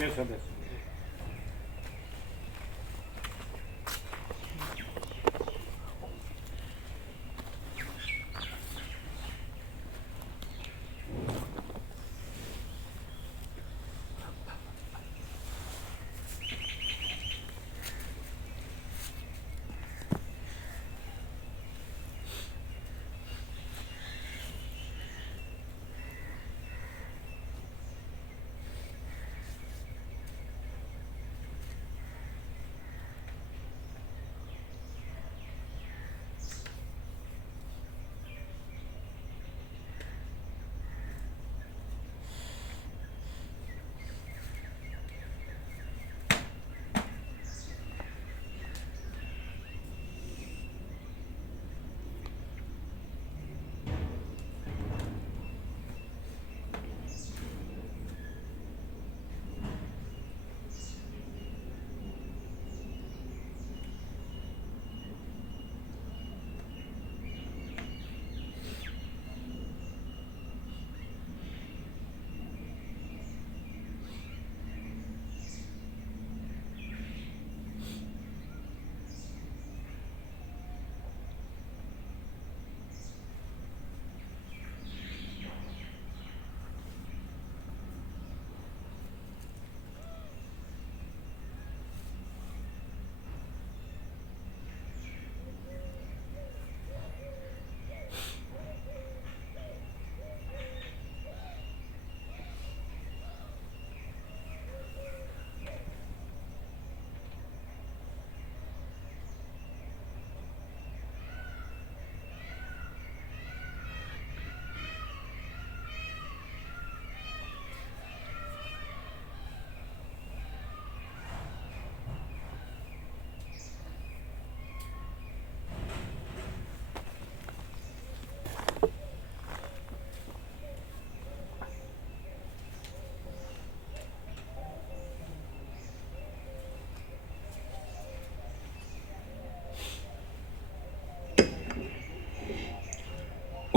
બેસો બેસો.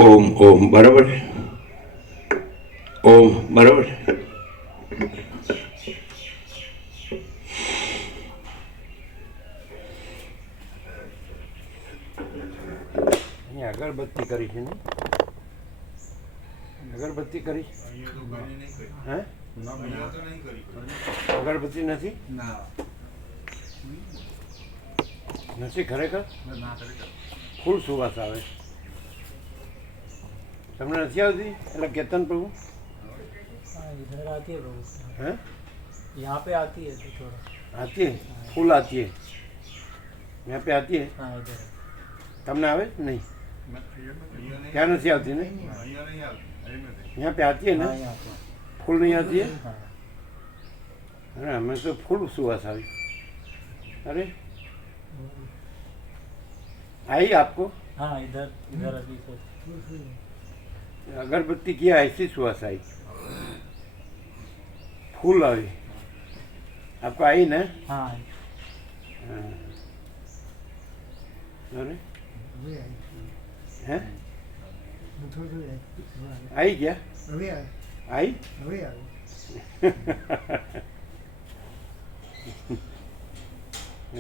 ઓમ ઓમ બરાબર. ઓમ બરાબર. અહીંયા અગરબત્તી કરી છે ને? અગરબત્તી કરી? હે? અગરબત્તી નથી? નથી ખરેખર? ફૂલ સુવાસ આવે. તમને નથી આવતી? એટલે કેતન પ્રભુ इधर आती है प्रभु. हैं? यहाँ पे आती है तो थोड़ा. आती है? फूल आती है यहाँ पे आती है? हाँ इधर. તમને આવે નહીં? ત્યાં નથી આવતી ને? यहाँ पे आती है ना? हाँ यहाँ पे. फूल नहीं आती है? हाँ. अरे हमें तो फूल सुवास आई. अरे आई आपको? हाँ इधर इधर अभी तो. अगरबत्ती किया ऐसी सुवास आई. फूल आई आपको? आई ना? हाँ. हाँ. अरे हैं? आई क्या? आई?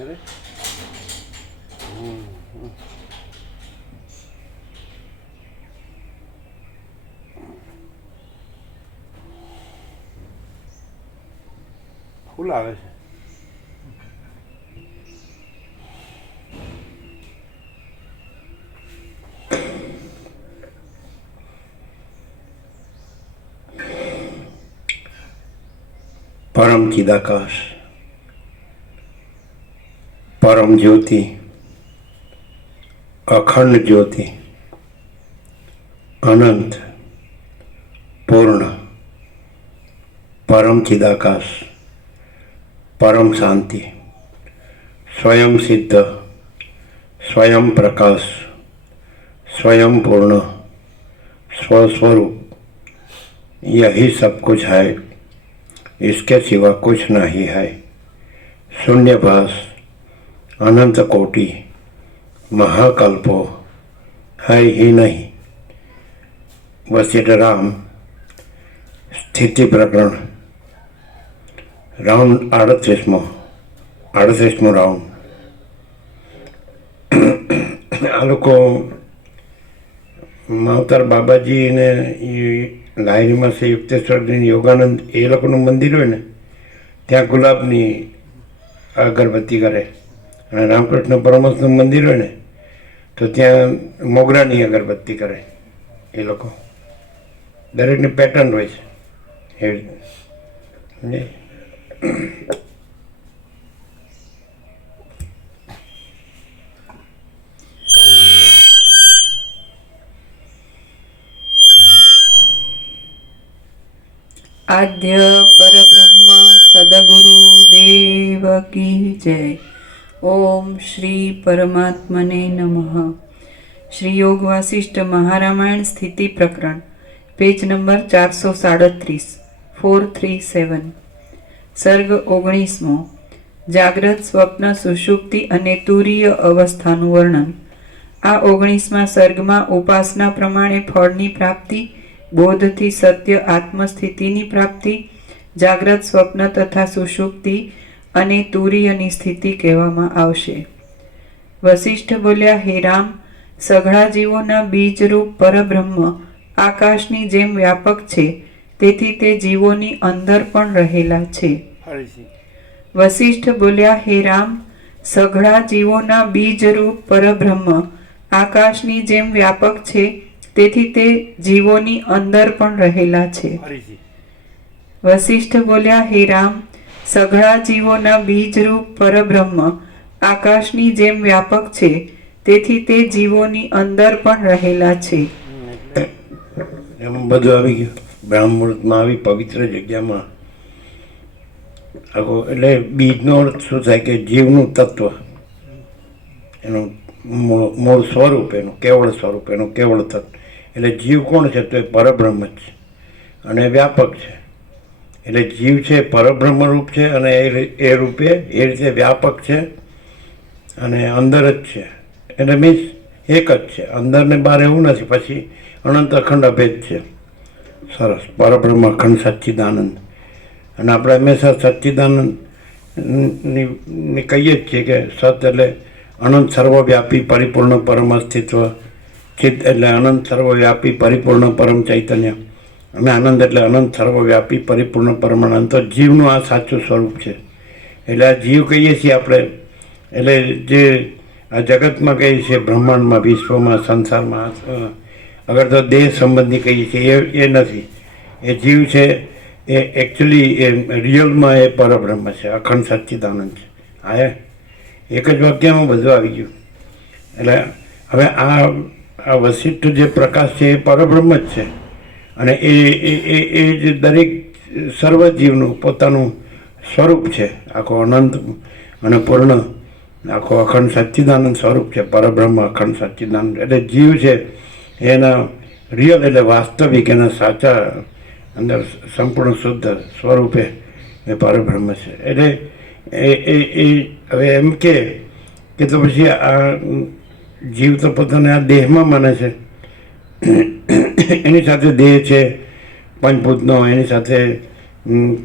अरे ફૂલ આવે છે. परम चिदाकाश, परम ज्योति, अखंड ज्योति, अनंत, पूर्ण, परम चिदाकाश, परम शांति, स्वयं सिद्ध, स्वयं प्रकाश, स्वयं पूर्ण, स्वस्वरूप, यही सब कुछ है. इसके सिवा कुछ नहीं है. शून्यभास, अनंत कोटि, महाकल्पो है ही नहीं. वशिष्ठ राम स्थिति प्रकरण રાઉન્ડ 38મો રાઉન્ડ. આ લોકો માવતર બાબાજી ને લાહિરીમાં છે યુક્તેશ્વરની યોગાનંદ એ લોકોનું મંદિર હોય ને ત્યાં ગુલાબની અગરબત્તી કરે, અને રામકૃષ્ણ પરમહંસનું મંદિર હોય ને તો ત્યાં મોગરાની અગરબત્તી કરે. એ લોકો દરેકની પેટર્ન હોય છે એવી રીતે. આદ્ય પરબ્રહ્મ સદગુરુ દેવ કી જય. ઓમ શ્રી પરમાત્મને નમઃ. શ્રી યોગ વાસિષ્ઠ મહારામાયણ સ્થિતિ પ્રકરણ, પેજ નંબર 437, 437. સર્ગ 19મો. જાગ્રત, સ્વપ્ન, સુષુપ્તિ અને તુરીય અવસ્થાનું વર્ણન. આ 19મા સર્ગમાં ઉપાસના પ્રમાણે ફળની પ્રાપ્તિ, બોધથી સત્ય આત્મસ્થિતિની પ્રાપ્તિ, જાગ્રત, સ્વપ્ન તથા સુષુપ્તિ અને તુરીયની સ્થિતિ કહેવામાં આવશે. વસિષ્ઠ બોલ્યા, હે રામ, સઘળા જીવોના બીજરૂપ પરબ્રહ્મ આકાશની જેમ વ્યાપક છે, તેથી તે જીવોની અંદર પણ રહેલા છે. વસિષ્ઠ બોલ્યા, હે રામ, સઘળા જીવોના બીજરૂપ પરબ્રહ્મ આકાશની જેમ વ્યાપક છે, તેથી તે જીવોની અંદર પણ રહેલા છે. વસિષ્ઠ બોલ્યા, હે રામ, સઘળા જીવોના બીજરૂપ પરબ્રહ્મ આકાશની જેમ વ્યાપક છે, તેથી તે જીવોની અંદર પણ રહેલા છે. એમ બધું આવી ગયું બ્રાહ્મ મુહૂર્તમાં, આવી પવિત્ર જગ્યામાં. એટલે બીજનો અર્થ શું થાય કે જીવનું તત્વ, એનું મૂળ સ્વરૂપ, એનું કેવળ સ્વરૂપ, એનું કેવળ તત્વ. એટલે જીવ કોણ છે? તો એ પરબ્રહ્મ જ છે અને વ્યાપક છે. એટલે જીવ છે પરબ્રહ્મ રૂપ છે અને એ રૂપે એ રીતે વ્યાપક છે અને અંદર જ છે. એટલે મીન્સ એક જ છે, અંદર ને બહાર એવું નથી. પછી અનંત અખંડ અભેદ છે. સરસ. પરબ્રહ્મ અખંડ સચ્ચિદાનંદ. અને આપણે હંમેશા સચ્ચિદાનંદ ની કહીએ જ છીએ કે સત એટલે અનંત સર્વવ્યાપી પરિપૂર્ણ પરમ અસ્તિત્વ, ચિત્ત એટલે અનંત સર્વવ્યાપી પરિપૂર્ણ પરમ ચૈતન્ય, અને આનંદ એટલે અનંત સર્વવ્યાપી પરિપૂર્ણ પરમાનંદ. તો જીવનું આ સાચું સ્વરૂપ છે. એટલે આ જીવ કહીએ છીએ આપણે, એટલે જે આ જગતમાં કહીએ છીએ, બ્રહ્માંડમાં, વિશ્વમાં, સંસારમાં, અગર તો દેહ સંબંધી કહીએ છીએ એ નથી. એ જીવ છે એ એકચ્યુઅલી એ રિયલમાં એ પરબ્રહ્મ છે, અખંડ સચ્ચિદાનંદ છે. હા, એક જ વાક્યમાં બધું આવી ગયું. એટલે હવે આ વસિષ્ઠ જે પ્રકાશ છે એ પરબ્રહ્મ જ છે, અને એ જ દરેક સર્વજીવનું પોતાનું સ્વરૂપ છે. આખો અનંત અને પૂર્ણ, આખો અખંડ સચ્ચિદાનંદ સ્વરૂપ છે પરબ્રહ્મ અખંડ સચ્ચિદાનંદ. એટલે જીવ છે એના રિયલ એટલે વાસ્તવિક, એના સાચા અંદર સંપૂર્ણ શુદ્ધ સ્વરૂપે એ પરબ્રહ્મ છે. એટલે એ હવે એમ કે તો પછી આ જીવ તો પોતાને આ દેહમાં માને છે, એની સાથે દેહ છે પંચભૂતનો, એની સાથે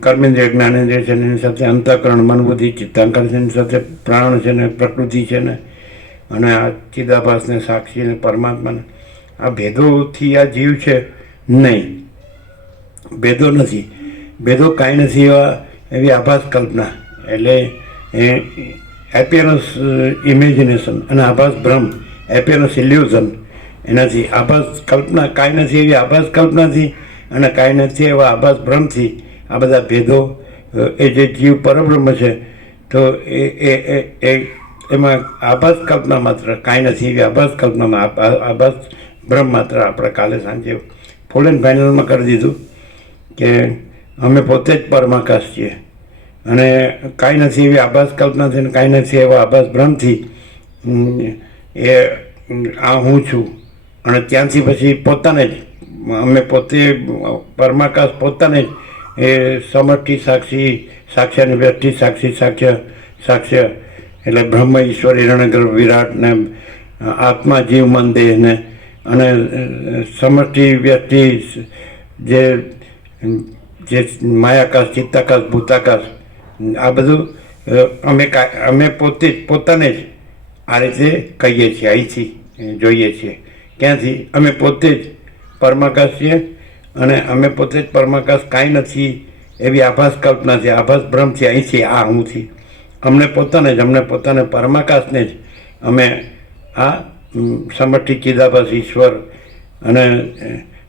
કર્મેન્દ્રિય જ્ઞાનેન્દ્રિય છે, એની સાથે અંતઃકરણ મન બુદ્ધિ ચિત્તાંકર છે, એની સાથે પ્રાણ છે ને પ્રકૃતિ છે ને, અને આ ચિદાભાસને સાક્ષી ને પરમાત્માને. આ ભેદોથી આ જીવ છે નહીં, ભેદો નથી. ભેદો કાંઈ નથી એવી આભાસ કલ્પના. એટલે એ એપિયરન્સ ઇમેજિનેશન અને આભાસ ભ્રમ, એપિયરન્સ ઇલ્યુઝન, એનાથી આભાસ કલ્પના કાંઈ નથી એવી આભાસ કલ્પનાથી અને કાંઈ નથી એવા આભાસ ભ્રમથી આ બધા ભેદો એ જે જીવ પરબ્રહ્મ છે તો એમાં આભાસ કલ્પના માત્ર, કાંઈ નથી એવી આભાસ કલ્પનામાં આભાસ ભ્રમ માત્ર. આપણે કાલે સાંજે ફૂલ એન્ડ ફાઇનલમાં કરી દીધું કે અમે પોતે જ પરમાકાશ છીએ, અને કાંઈ નથી એવી આભાસ કલ્પનાથી અને કાંઈ નથી એવા આભાસ ભ્રમથી એ આ હું છું. અને ત્યાંથી પછી પોતાને જ અમે પોતે પરમાકાશ પોતાને જ એ સમષ્ટિ સાક્ષી, સાક્ષ્યની વ્યષ્ટિ સાક્ષી, સાક્ષ્ય એટલે બ્રહ્મ ઈશ્વર હિરણ્યગર્ભ વિરાટ ને આત્મા જીવ મન દેહ ને, અને સમષ્ટિ વ્યષ્ટિ જે માયાકાશ, ચિત્તાકાશ, ભૂતાકાશ આ બધું અમે પોતાને જ આ રીતે કહીએ છીએ, અહીંથી જોઈએ છીએ. ક્યાંથી? અમે પોતે જ પરમાકાશ છીએ અને અમે પોતે જ પરમાકાશ કાંઈ નથી એવી આભાસ કલ્પના છે, આભાસ ભ્રમ છે. અહીંથી આ હુંથી અમને પોતાને પરમાકાશને જ અમે આ સમષ્ટિ ચિદાભાસ ઈશ્વર અને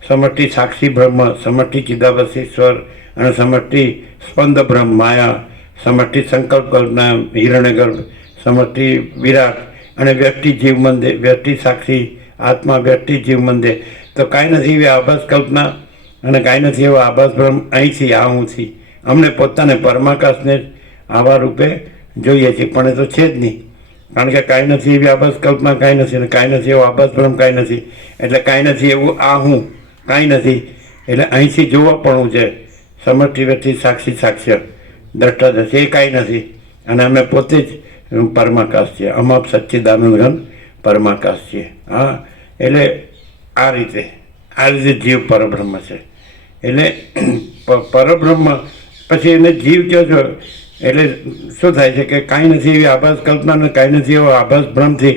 સમષ્ટિ સાક્ષી બ્રહ્મ, સમષ્ટિ ચિદાભાસ ઈશ્વર અને સમષ્ટિ સ્પંદ બ્રહ્મ માયા, સમષ્ટિ સંકલ્પ કલ્પના હિરણ્યગર્ભ, સમષ્ટિ વિરાટ અને વ્યષ્ટિ જીવ મંદિર, વ્યષ્ટિ સાક્ષી આત્મા, વ્યષ્ટિ જીવ મંદિર. તો કાંઈ નથી એવી આભાસ કલ્પના અને કાંઈ નથી એવો આભાસ બ્રહ્મ અહીંથી આ હુંથી અમને પોતાને પરમાકાશને જ આવા રૂપે જોઈએ છીએ. પણ એ તો છે જ નહીં, કારણ કે કાંઈ નથી એવી આભાસ કલ્પના કાંઈ નથી અને કાંઈ નથી એવો આભાસ બ્રહ્મ કાંઈ નથી. એટલે કાંઈ નથી એવું આ હું કાંઈ નથી. એટલે અહીંથી જોવા પણ છે સમષ્ટિ વ્યક્તિ સાક્ષી સાક્ષ્ય દ્રષ્ટાદર્શ એ કાંઈ નથી અને અમે પોતે જ પરમાકાશ છીએ, અમાપ સચ્ચિદાનંદ ઘન પરમાકાશ છીએ. હા, એટલે આ રીતે જીવ પરબ્રહ્મ છે. એટલે પરબ્રહ્મ પછી એને જીવ કહો છો એટલે શું થાય છે કે કાંઈ નથી એવી આભાસ કલ્પના અને કાંઈ નથી એવો આભાસ ભ્રમથી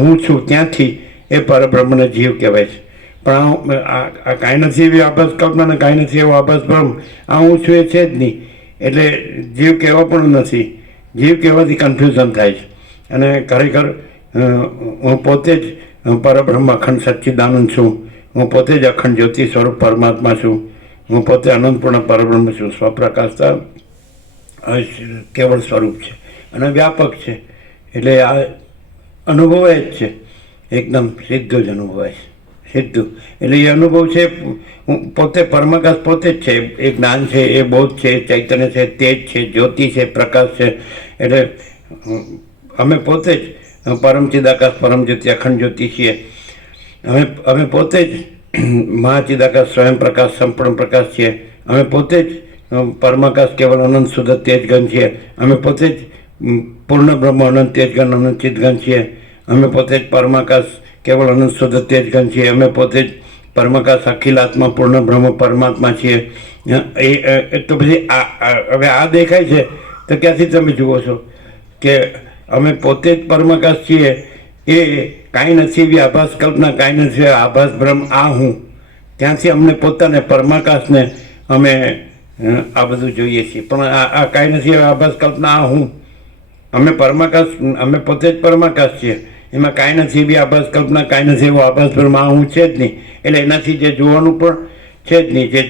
હું છું ત્યાંથી એ પરબ્રહ્મને જીવ કહેવાય છે. પણ આ કાંઈ નથી એવી આભાસ કલ્પના અને કાંઈ નથી એવો આભાસ ભ્રમ આ હું છું એ છે જ નહીં. એટલે જીવ કહેવા પણ નથી. જીવ કહેવાથી કન્ફ્યુઝન થાય છે અને ખરેખર હું પોતે જ પરબ્રહ્મ અખંડ સચ્ચિદાનંદ છું, હું પોતે જ અખંડ જ્યોતિ સ્વરૂપ પરમાત્મા છું, હું પોતે અનંતપૂર્ણ પરબ્રહ્મ છું. સ્વપ્રકાશતા કેવળ સ્વરૂપ છે અને વ્યાપક છે. એટલે આ અનુભવાય જ છે, એકદમ સીધું જ અનુભવાય છે, સીધું. એટલે એ અનુભવ છે હું પોતે પરમાકાશ પોતે જ છે, એ જ્ઞાન છે, એ બોધ છે, ચૈતન્ય છે, તેજ છે, જ્યોતિ છે, પ્રકાશ છે. એટલે અમે પોતે જ પરમ ચિદાકાશ પરમ જ્યોતિ અખંડ જ્યોતિ છીએ. અમે પોતે જ મહાચિદાકાશ સ્વયં પ્રકાશ સંપૂર્ણ પ્રકાશ છીએ. અમે પોતે જ પરમાકાશ કેવલ અનંત શુદ્ધ તેજગન છીએ. અમે પોતે જ પૂર્ણ બ્રહ્મ અનંત તેજગન અનંત ચિદગન છીએ. અમે પોતે જ પરમાકાશ કેવલ અનંત શુદ્ધ તેજગન છીએ. અમે પોતે જ પરમાકાશ અખિલ આત્મા પૂર્ણ બ્રહ્મ પરમાત્મા છીએ. એ તો પછી હવે આ દેખાય છે તો ક્યાંથી તમે જુઓ છો કે અમે પોતે જ પરમાકાશ છીએ? એ કાંઈ નથી એવી આભાસ કલ્પના, કાંઈ નથી આભાસ બ્રહ્મ આ હું, ત્યાંથી અમને પોતાને પરમાકાશને અમે આ બધું જોઈએ છીએ. પણ આ કાંઈ નથી એવી આભાસ કલ્પના આ હું, અમે પરમાકાશ, અમે પોતે જ પરમાકાશ છીએ. એમાં કાંઈ નથી એવી આભાસ કલ્પના, કાંઈ નથી એવો આભાસ બ્રહ્મ આ હું છે જ નહીં. એટલે એનાથી જે જોવાનું પણ છે જ નહીં, જે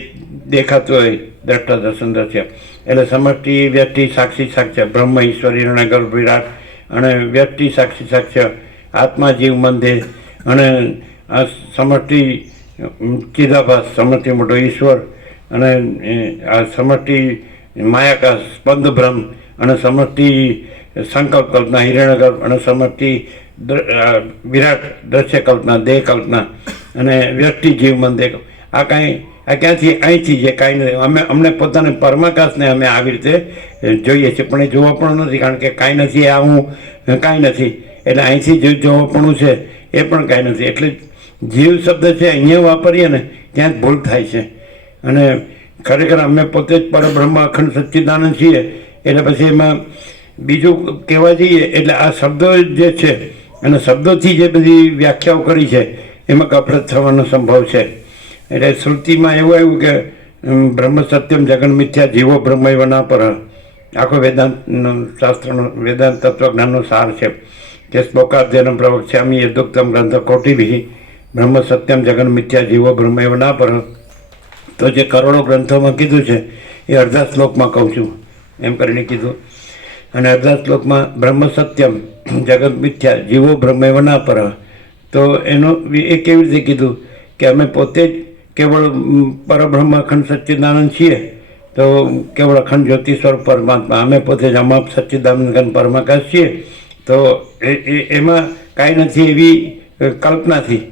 દેખાતું હોય દ્રષ્ટા દર્શન દ્રશ્ય. એટલે સમષ્ટિ વ્યક્તિ સાક્ષી સાક્ષ્ય બ્રહ્મ ઈશ્વર હિરણ્યગર્ભ વિરાટ અને વ્યક્તિ સાક્ષી સાક્ષ્ય આત્મા જીવ મંદિર અને આ સમષ્ટિ ચિદાભાસ સમષ્ટિ મોટો ઈશ્વર અને આ સમષ્ટિ માયાકાશ સ્પંદ બ્રહ્મ અને સમષ્ટિ સંકલ્પ કલ્પના હિરણ્યગર્ભ અને સમષ્ટિ વિરાટ દ્રશ્ય કલ્પના દેહ કલ્પના અને વ્યક્તિ જીવ મંદિર. આ ક્યાંથી અહીંથી જે કાંઈ નથી. અમને પોતાને પરમાકાશને અમે આવી રીતે જોઈએ છીએ, પણ એ જોવા પણ નથી, કારણ કે કાંઈ નથી આ હું કાંઈ નથી. એટલે અહીંથી જે જોવાપણું છે એ પણ કાંઈ નથી. એટલે જીવ શબ્દ છે અહીંયા વાપરીએ ને ત્યાં જ ભૂલ થાય છે. અને ખરેખર અમે પોતે જ પરબ્રહ્મ અખંડ સચ્ચિદાનંદ છીએ. એટલે પછી એમાં બીજું કહેવા જઈએ એટલે આ શબ્દો જે છે અને શબ્દોથી જે બધી વ્યાખ્યાઓ કરી છે એમાં કપડત થવાનો સંભવ છે. એટલે શ્રુતિમાં એવું આવ્યું કે બ્રહ્મ સત્યમ જગન મિથ્યા જીવો બ્રહ્મ એવ ના પર. આખો વેદાંત શાસ્ત્રનો વેદાંત તત્વજ્ઞાનનો સાર છે કે શ્લોકાધ્યયનમ પ્રવક્ષ્યામિ યદુક્તમ ગ્રંથ કોટિભિ બ્રહ્મ સત્યમ જગન મિથ્યા જીવો બ્રહ્મ એવ ના પર. તો જે કરોડો ગ્રંથોમાં કીધું છે એ અડધા શ્લોકમાં કહું છું એમ કરીને કીધું. અને અડધા શ્લોકમાં બ્રહ્મ સત્યમ જગત મિથ્યા જીવો બ્રહ્મ એવ ના પર. તો એનું એ કેવી રીતે કીધું કે અમે પોતે જ કેવળ પરબ્રહ્મ અખંડ સચ્ચિદાનંદ છીએ. તો કેવળ અખંડ જ્યોતિ સ્વરૂપ પરમાત્મા અમે પોતે જ અમાપ સચ્ચિદાનંદ ઘન પરમાકાશ છીએ. તો એમાં કાંઈ નથી એવી કલ્પનાથી,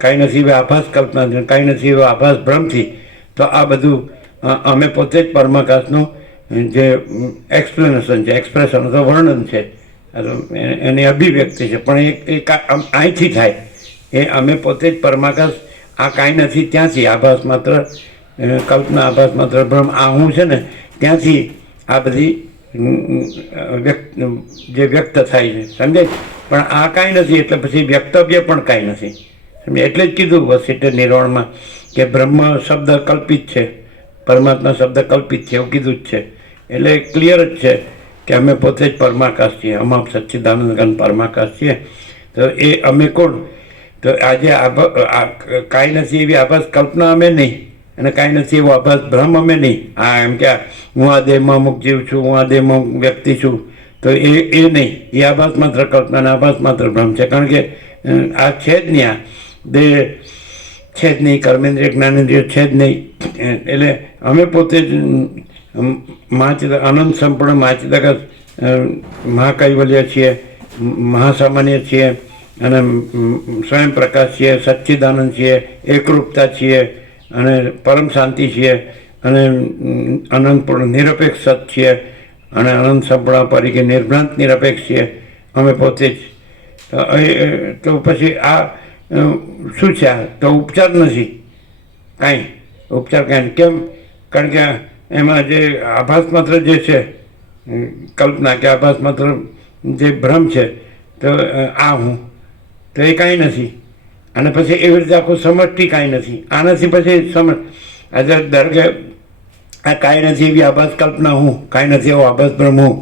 કાંઈ નથી એવી આભાસ કલ્પનાથી, કાંઈ નથી એવો આભાસ ભ્રમથી. તો આ બધું અમે પોતે જ પરમાકાશનું જે એક્સપ્લેનેશન છે, એક્સપ્રેશન તો વર્ણન છે, એની અભિવ્યક્તિ છે, પણ એ અહીંથી થાય. એ અમે પોતે જ પરમાકાશ આ કાંઈ નથી ત્યાંથી આભાસ માત્ર કલ્પના આભાસ માત્ર બ્રહ્મ આ હું છે ને ત્યાંથી આ બધી વ્યક્ત થાય છે, સમજાય? પણ આ કાંઈ નથી, એટલે પછી વ્યક્તવ્ય પણ કાંઈ નથી, સમજે? એટલે જ કીધું વસિષ્ઠ નિર્વાણમાં કે બ્રહ્મ શબ્દ કલ્પિત છે, પરમાત્મા શબ્દ કલ્પિત છે, એવું કીધું જ છે. એટલે ક્લિયર જ છે કે અમે પોતે જ પરમાકાશ છીએ, અમાપ સચ્ચિદાનંદ ઘન પરમાકાશ છીએ. તો એ અમે કોણ? તો આજે કાંઈ નથી એવી આભાસ કલ્પના અમે નહીં, અને કાંઈ નથી એવો આભાસ ભ્રમ અમે નહીં. આ એમ કે હું આ દેહમાં અમુક જીવ છું, હું આ દેહમાં વ્યક્તિ છું, તો એ નહીં. એ આભાસ માત્ર કલ્પના અને આભાસ માત્ર ભ્રમ છે. કારણ કે આ છે જ નહીં, આ દેહ છે જ નહીં, કર્મેન્દ્રિય જ્ઞાનેન્દ્રિય છે જ નહીં. એટલે અમે પોતે જ અનંત સંપૂર્ણ મહાચિદાકાશ મહાકૈવલ્ય છીએ, મહાસામાન્ય છીએ, અને સ્વયં પ્રકાશ છીએ, સચ્ચિદાનંદ છીએ, એકરૂપતા છીએ, અને પરમ શાંતિ છીએ, અને અનંતપૂર્ણ નિરપેક્ષ સત છીએ, અને અનંત સંપૂર્ણ પરીકે નિર્ભ્રાંત નિરપેક્ષ છીએ અમે પોતે જ. તો પછી આ શું છે? આ તો ઉપચાર નથી કાંઈ, ઉપચાર કાંઈ. કેમ? કારણ કે એમાં જે આભાસ માત્ર જે છે કલ્પના, કે આભાસ માત્ર જે ભ્રમ છે, તો આ હું, તો એ કાંઈ નથી. અને પછી એવી રીતે આખું સમષ્ટિ કાંઈ નથી. આનાથી પછી આજે ધારો કે આ કાંઈ નથી એવી આભાસ કલ્પના હું, કાંઈ નથી એવો આભાસ ભ્રમ હું,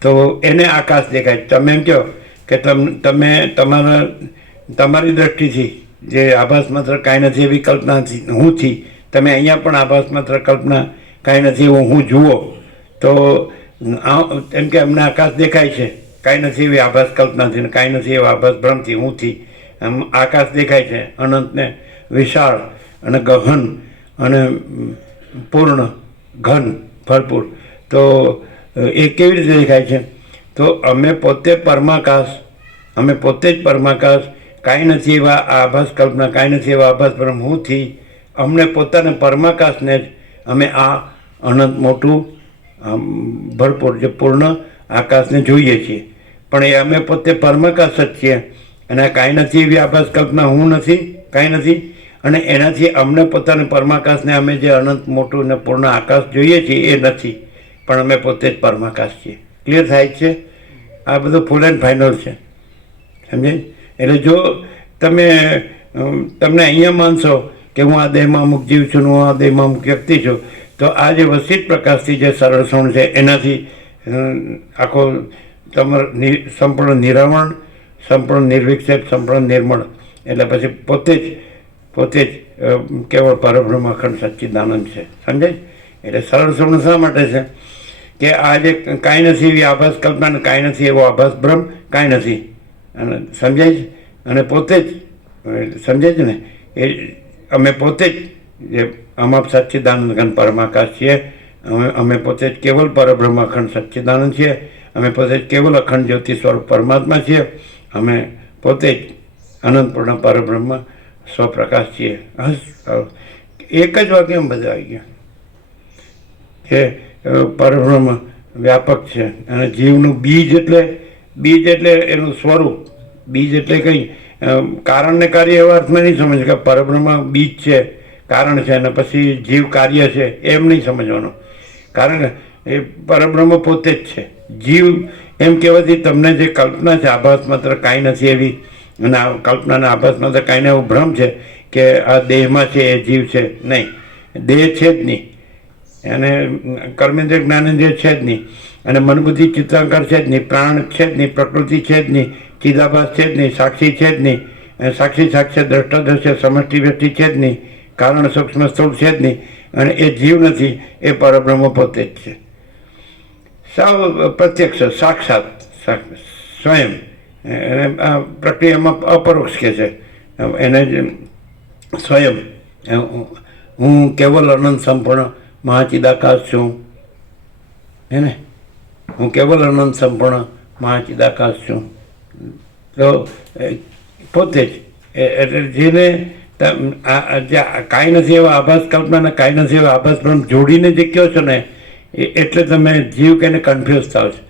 તો એને આકાશ દેખાય. તમે એમ કહો કે તમે તમારી દ્રષ્ટિથી જે આભાસ માત્ર કાંઈ નથી એવી કલ્પનાથી હુંથી તમે અહીંયા પણ આભાસ માત્ર કલ્પના કાંઈ નથી એવું હું જુઓ, તો એમ કે અમને આકાશ દેખાય છે કાંઈ નથી એવી આભાસ કલ્પનાથી, ને કાંઈ નથી એવા આભાસ ભ્રમથી હુંથી આમ આકાશ દેખાય છે, અનંતને વિશાળ અને ગહન અને પૂર્ણ, ઘન, ભરપૂર. તો એ કેવી રીતે દેખાય છે? તો અમે પોતે પરમાકાશ, અમે પોતે જ પરમાકાશ, કાંઈ નથી એવા આભાસ કલ્પના, કાંઈ નથી એવા આભાસ ભ્રમ હુંથી અમને પોતાને પરમાકાશને જ અમે આ અનંત મોટું ભરપૂર જે પૂર્ણ આકાશને જોઈએ છીએ. પણ એ અમે પોતે પરમાકાશ જ છીએ, અને આ કાંઈ નથી એવી આભાસ કલ્પના હું નથી, કાંઈ નથી. અને એનાથી અમને પોતાને પરમાકાશને અમે જે અનંત મોટું ને પૂર્ણ આકાશ જોઈએ છીએ એ નથી, પણ અમે પોતે જ પરમાકાશ છીએ. ક્લિયર થાય છે? આ બધું ફૂલ એન્ડ ફાઇનલ છે, સમજાય? એટલે જો તમને અહીંયા માનશો કે હું આ દેહમાં અમુક જીવ છું, હું આ દેહમાં અમુક વ્યક્તિ છું, તો આ જે વસિષ્ઠ પ્રકાશથી જે સરળ સોણ છે એનાથી આખો તમારો સંપૂર્ણ નિરાવરણ, સંપૂર્ણ નિર્વિક્ષેપ, સંપૂર્ણ નિર્મળ, એટલે પછી પોતે જ કેવળ પરબ્રહ્મ અખંડ સચ્ચિદાનંદ છે, સમજાય? એટલે સરળ સોણ શા માટે છે? કે આ જે કાંઈ નથી એવી આભાસ કલ્પના, કાંઈ નથી એવો આભાસ ભ્રમ, કાંઈ નથી, અને સમજાય છે? અને પોતે જ સમજાય છે ને? એ અમે પોતે જ જે અમાપ સચ્ચિદાનંદ ઘન પરમાકાશ છીએ, અમે પોતે જ કેવલ પરબ્રહ્મ અખંડ સચ્ચિદાનંદ છીએ, અમે પોતે જ કેવલ અખંડ જ્યોતિ સ્વરૂપ પરમાત્મા છીએ, અમે પોતે જ અનંતપૂર્ણ પરબ્રહ્મ સ્વપ્રકાશ છીએ. એક જ વાક્યમાં બધા આવી ગયા કે પરબ્રહ્મ વ્યાપક છે, અને જીવનું બીજ એટલે એનું સ્વરૂપ. બીજ એટલે કંઈ કારણ ને કાર્ય એવા અર્થમાં નહીં સમજ કે પરબ્રહ્મ બીજ છે, કારણ છે, અને પછી જીવ કાર્ય છે, એમ નહીં સમજવાનું. કારણ એ પરબ્રહ્મ પોતે જ છે. જીવ એમ કહેવાથી તમને જે કલ્પના છે આભાસ માત્ર કાંઈ નથી એવી, અને આ કલ્પનાના આભાસ માત્ર કાંઈ ને એવો ભ્રમ છે કે આ દેહમાં છે એ જીવ છે, નહીં. દેહ છે જ નહીં, અને કર્મેન્દ્રિય જ્ઞાનેન્દ્રિય છે જ નહીં, અને મનબુદ્ધિ ચિત્રાંકાર છે જ નહીં, પ્રાણ છે જ નહીં, પ્રકૃતિ છે જ નહીં, ચિદાભાસ છે જ નહીં, સાક્ષી છે જ નહીં, સાક્ષી સાક્ષી દ્રષ્ટા દ્રશ્ય સમષ્ટિ વ્યક્તિ છે જ નહીં, કારણ સૂક્ષ્મ સ્થૂળ છે જ નહીં, અને એ જીવ નથી, એ પરબ્રહ્મ પોતે જ છે. સાવ પ્રત્યક્ષ, સાક્ષાત, સ્વયં. અને આ પ્રક્રિયામાં અપરોક્ષ કહે છે એને જ સ્વયં. હું કેવલ અનંત સંપૂર્ણ મહાચિદાકાશ છું, હે ને? હું કેવલ અનંત સંપૂર્ણ મહાચિદાકાશ છું. તો પોતે જ એટલે જેને કાંઈ નથી એવા આભાસ કલ્પના, કાંઈ નથી એવા આભાસ ભ્રમ જોડીને જે કહો છો ને, એટલે તમે જીવ કહીને કન્ફ્યુઝ થાવ છો.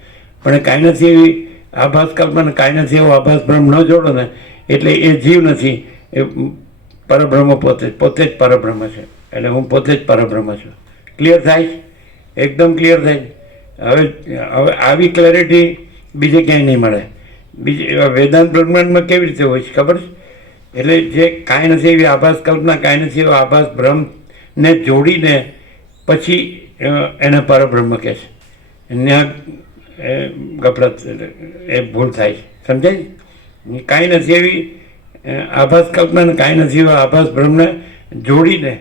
પણ કાંઈ નથી એવી આભાસ કલ્પના, કાંઈ નથી એવો આભાસ ભ્રમ ન જોડો ને, એટલે એ જીવ નથી, એ પરબ્રહ્મ પોતે જ પરબ્રહ્મ છે. એટલે હું પોતે જ પરબ્રહ્મ છું. ક્લિયર થાય? એકદમ ક્લિયર થાય. હવે હવે આવી ક્લેરિટી બીજે ક્યાંય નહીં મળે. બીજી વેદાંત બ્રહ્માંડમાં કેવી રીતે હોય છે ખબર છે? એટલે જે કાંઈ નથી એવી આભાસ કલ્પના, કાંઈ નથી એવો આભાસ બ્રહ્મને જોડીને પછી એને પરબ્રહ્મ કહે છે. ત્યાં ગફલત એ ભૂલ થાય છે. સમજાય? કાંઈ નથી એવી આભાસ કલ્પના ને કાંઈ નથી એવા આભાસ બ્રહ્મને જોડીને,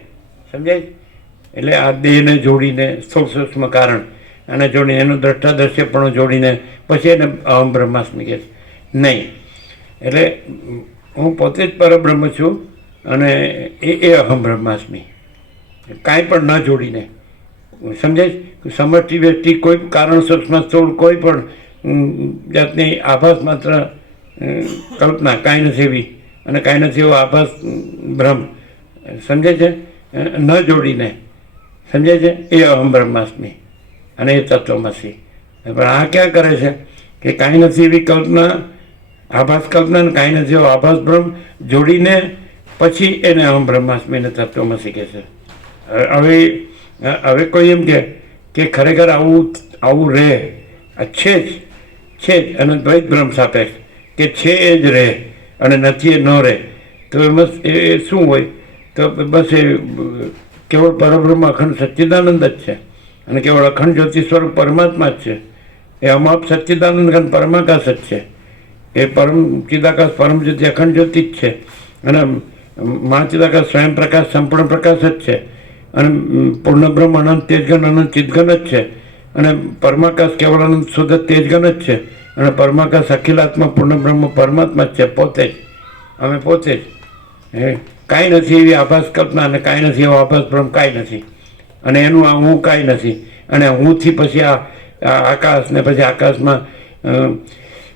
સમજાય? એટલે આ દેહને જોડીને સ્થૂળ સૂક્ષ્મ કારણ અને જોડીને એનું દ્રષ્ટાદ્રશ્ય પણ જોડીને પછી એને અહમ બ્રહ્માસ્મિ કહે છે. નહીં, એટલે હું પોતે જ પરબ્રહ્મ છું અને એ અહમ બ્રહ્માસ્મિ, કાંઈ પણ ન જોડીને. સમજાય? સમષ્ટિ વ્યષ્ટિ કોઈ કારણ સૂક્ષ્મ સ્થૂળ કોઈ પણ જાતની આભાસ માત્ર કલ્પના કાંઈ નથી એવી અને કાંઈ નથી એવો આભાસ બ્રહ્મ, સમજાય છે, ન જોડીને, સમજાય છે, એ અહમ બ્રહ્માસ્મિ અને એ તત્વમસી. પણ આ ક્યાં કરે છે કે કાંઈ નથી એવી કલ્પના, આભાસ કલ્પના અને કાંઈ નથી એવો આભાસ બ્રહ્મ જોડીને પછી એને અહમ બ્રહ્માસ્મિ અને તત્વમસી કહે છે. હવે કોઈ એમ કે ખરેખર આવું રહે, આ છે જ અને દ્વૈત બ્રહ્મ સાપેક્ષ કે છે એ જ રહે અને નથી એ ન રહે, તો એમાં એ શું હોય? તો બસ એ કેવળ પરબ્રહ્મ અખંડ સચ્ચિદાનંદ જ છે અને કેવળ અખંડ જ્યોતિ સ્વરૂપ પરમાત્મા જ છે. એ અમાપ સચ્ચિદાનંદ ઘન પરમાકાશ જ છે. એ પરમ ચિદાકાશ પરમ જ્યોતિ અખંડ જ્યોતિ જ છે અને મહાચિદાકાશ સ્વયં પ્રકાશ સંપૂર્ણ પ્રકાશ જ છે અને પૂર્ણ બ્રહ્મ અનંત તેજગન અનંત ચિદગન જ છે અને પરમાકાશ કેવળ અનંત શુદ્ધ તેજગન જ છે અને પરમાકાશ અખિલાત્મા પૂર્ણ બ્રહ્મ પરમાત્મા જ છે. પોતે જ, અમે પોતે જ. કાંઈ નથી એવી આભાસ કલ્પના અને કાંઈ નથી એવો આભાસ બ્રહ્મ કાંઈ નથી અને એનું આ હું કાંઈ નથી અને હુંથી પછી આ આકાશ ને પછી આકાશમાં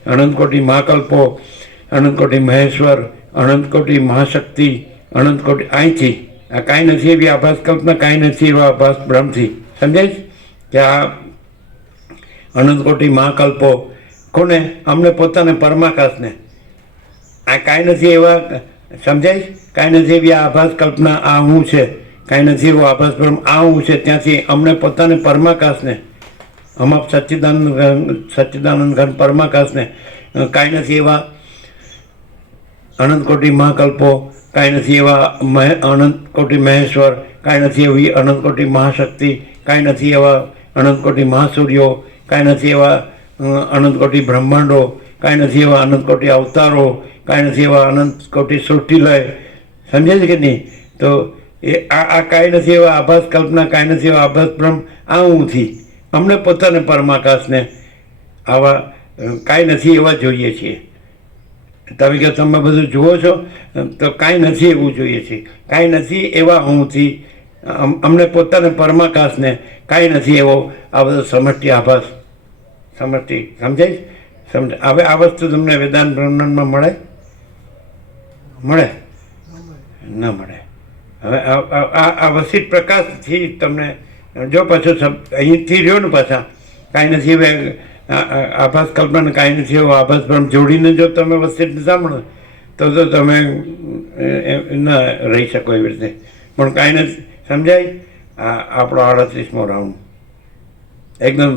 અનંતકોટી મહાકલ્પો, અનંતકોટી મહેશ્વર, અનંતકોટી મહાશક્તિ, અનંતકોટી અહીંથી આ કાંઈ નથી એવી આભાસ કલ્પના, કાંઈ નથી એવા આભાસ બ્રહ્મથી. સમજાય કે આ અનંતકોટી મહાકલ્પો કોને? અમને પોતાને પરમાકાશને. આ કાંઈ નથી એવા, સમજાય? કાંઈ નથી એવી આભાસ કલ્પના, આ હું છે, કાંઈ નથી એવો આભાસ બ્રહ્મ, આ હું છે, ત્યાંથી અમને પોતાને પરમાકાશને, અમાપ સચ્ચિદાનંદ ઘન પરમાકાશને, કાંઈ નથી એવા અનંતકોટી મહાકલ્પો, કાંઈ નથી એવા અનંતકોટી મહેશ્વર, કાંઈ નથી એવી અનંતકોટી મહાશક્તિ, કાંઈ નથી એવા અનંતકોટી મહાસૂર્યો, કાંઈ નથી એવા અનંતકોટી બ્રહ્માંડો, કાંઈ નથી એવા અનંતકોટી અવતારો, કાંઈ નથી એવા અનંતકોટી સૃષ્ટિલય. સમજે છે કે નહીં? તો એ આ કાંઈ નથી એવા આભાસ કલ્પના, કાંઈ નથી એવા આભાસ બ્રહ્મ, આ હુંથી અમને પોતાને પરમાકાશને આવા કાંઈ નથી એવા જોઈએ છીએ. તમે કે તમે બધું જુઓ છો તો કાંઈ નથી એવું જોઈએ છીએ. કાંઈ નથી એવા હુંથી અમને પોતાને પરમાકાશને કાંઈ નથી એવો આ બધો સમષ્ટિ આભાસ, સમષ્ટિ. સમજાય? હવે આ વસ્તુ તમને વેદાંત બ્રહ્માંડમાં મળે? ન મળે. હવે આ વસિત પ્રકાશથી તમને જો પાછો અહીંથી રહ્યો ને પાછા કાંઈ નથી હવે આભાસ કલ્પના કાંઈ નથી એવો આભાસ બ્રહ્મ જોડીને જો તમે વસિત સાંભળો તો તમે ન રહી શકો એવી રીતે. પણ કાંઈ નથી. સમજાય? આપણો 38મો રાઉન્ડ એકદમ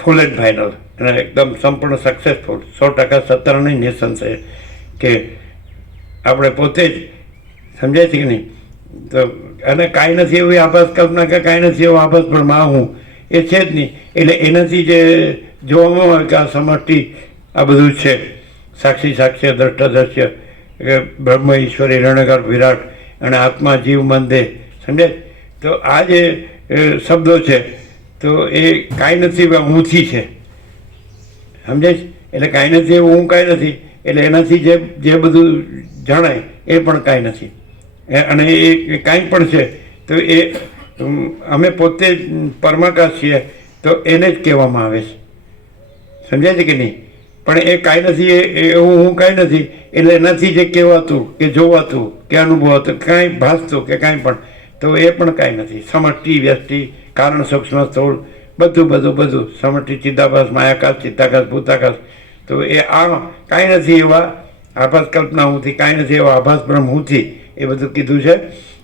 ફૂલ એન્ડ ફાઇનલ અને એકદમ સંપૂર્ણ સક્સેસફુલ, 100% સત્તર નહીં, નિસંશય કે આપણે પોતે જ. સમજાય છે કે નહીં? તો અને કાંઈ નથી એવી આભાસ કલ્પના કે કાંઈ નથી એવો આભાસ પણ માં હું એ છે જ નહીં. એટલે એનાથી જે જોવામાં આવે કે આ સમષ્ટિ આ બધું છે, સાક્ષી સાક્ષ્ય દ્રષ્ટાદ્રશ્ય કે બ્રહ્મ ઈશ્વર હિરણ્યગર્ભ વિરાટ અને આત્મા જીવ મન દેહ. સમજાય? તો આ જે શબ્દો છે તો એ કાંઈ નથી હુંથી છે. સમજાય? એટલે કાંઈ નથી એવું હું કાંઈ નથી, એટલે એનાથી જે બધું જણાય એ પણ કાંઈ નથી અને એ કાંઈ પણ છે તો એ અમે પોતે પરમાકાશ છીએ તો એને જ કહેવામાં આવે છે. સમજાય છે કે નહીં? પણ એ કાંઈ નથી, એવું હું કાંઈ નથી, એટલે એનાથી જે કહેવાતું કે જોવાતું કે અનુભવાતું કાંઈ ભાસતું કે કાંઈ પણ, તો એ પણ કાંઈ નથી. સમષ્ટિ વ્યષ્ટિ કારણ સૂક્ષ્મ સ્થૂળ બધું સમષ્ટિ ચિદાભાસ માયાકાશ ચિત્તાકાશ ભૂતાકાશ, તો એ આ કાંઈ નથી એવા આભાસ કલ્પના હુંથી, કાંઈ નથી એવા આભાસ બ્રહ્મ હુંથી, એ બધું કીધું છે.